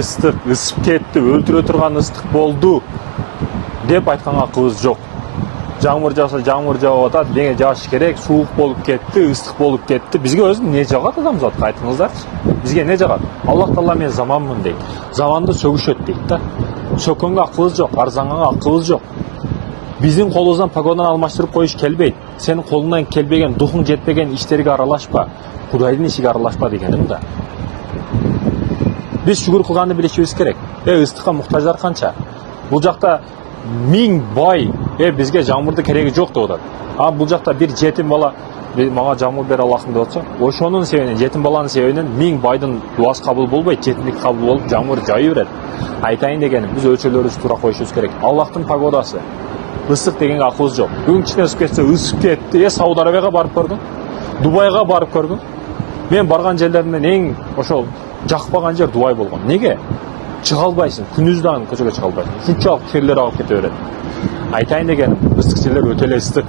ыстык, ысып кетти, өлтүрө турган ыстык болду деп айтканга акыбыз жок. Жамыр жауса жамыр жауып атат, дене жаш керек, суук болуп кетти, ыстык болуп кетти. Бизге өзү эмне жагат адамзатка айтыңыздарчы? Бизге эмне жагат? Аллах Таала мен заманмын дейт. Заманды сөгүшөт дейт да. Сөккөнгө акыбыз жок, арзанганга акыбыз жок. Биздин колубуздан погоданы алмаштырып коюш келбейт. Сенин колуңдан келбеген, духуң жетпеген иштерге аралашпа. Кудайдын ишиге аралашпа дегеним да. Биз шүгүр кылганды билишибиз керек. Ыстыкка муктаждар канча? Бул жакта 1000 бай, бизге жамырды кереги жок деп атат. А бул жакта бир жетим бала мага жамыр бер Аллахым деп атса, ошонун себебинен, жетим баланын себебинен 1000 байдын дуасы кабыл болбойт, жетимдик кабыл болуп жамыр жайы берет. Айтайын дегеним, биз өлчөлөрүбүздү туура коюшубуз керек. Аллахтын погодасы. Ысык дегенге акыбыз жок. Бүгүн кичине ысып кетсе, ысып кетти. Сауд Арабияга барып көргүн, Дубайга барып көргүн. Мен барган жерлеримден эң ошол жакпаган жер Дубай болгон. Неге? Чыга албайсың, күнүз дагы көчөгө чыга албайсың. Ушунчалык терлер агып кете берет. Айтайын дегеним, ыстык жерлер өтө эле ыстык.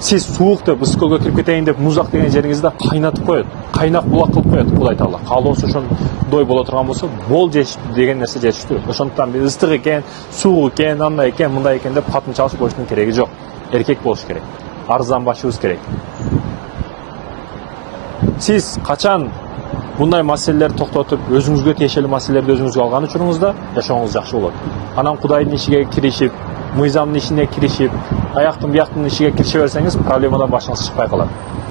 Сиз суук деп ысык көлгө кирип кетейин деп музак деген жериңизди кайнатып коет. Кайнак булак кылып коет Кудай Таала. Каалоосу ошондой боло турган болсо, бол деген нерсе жетиштүү. Ошондуктан биз ыстык экен, суук экен, андай экен, мындай экен деп катын чалышып коюштун кереги жок. Эркек болуш керек. Арзанбашыбыз керек. Сиз качан мындай маселелерди токтотуп, өзүңүзгө тиешелүү маселелерди өзүңүзгө алган учуруңузда жашооңуз жакшы болот. Анан Кудайдын ишиге киришип, мыйзамдын ишине киришип, аяктын бияктын ишиге кирише берсеңиз, проблемадан башыңыз чыкпай калат.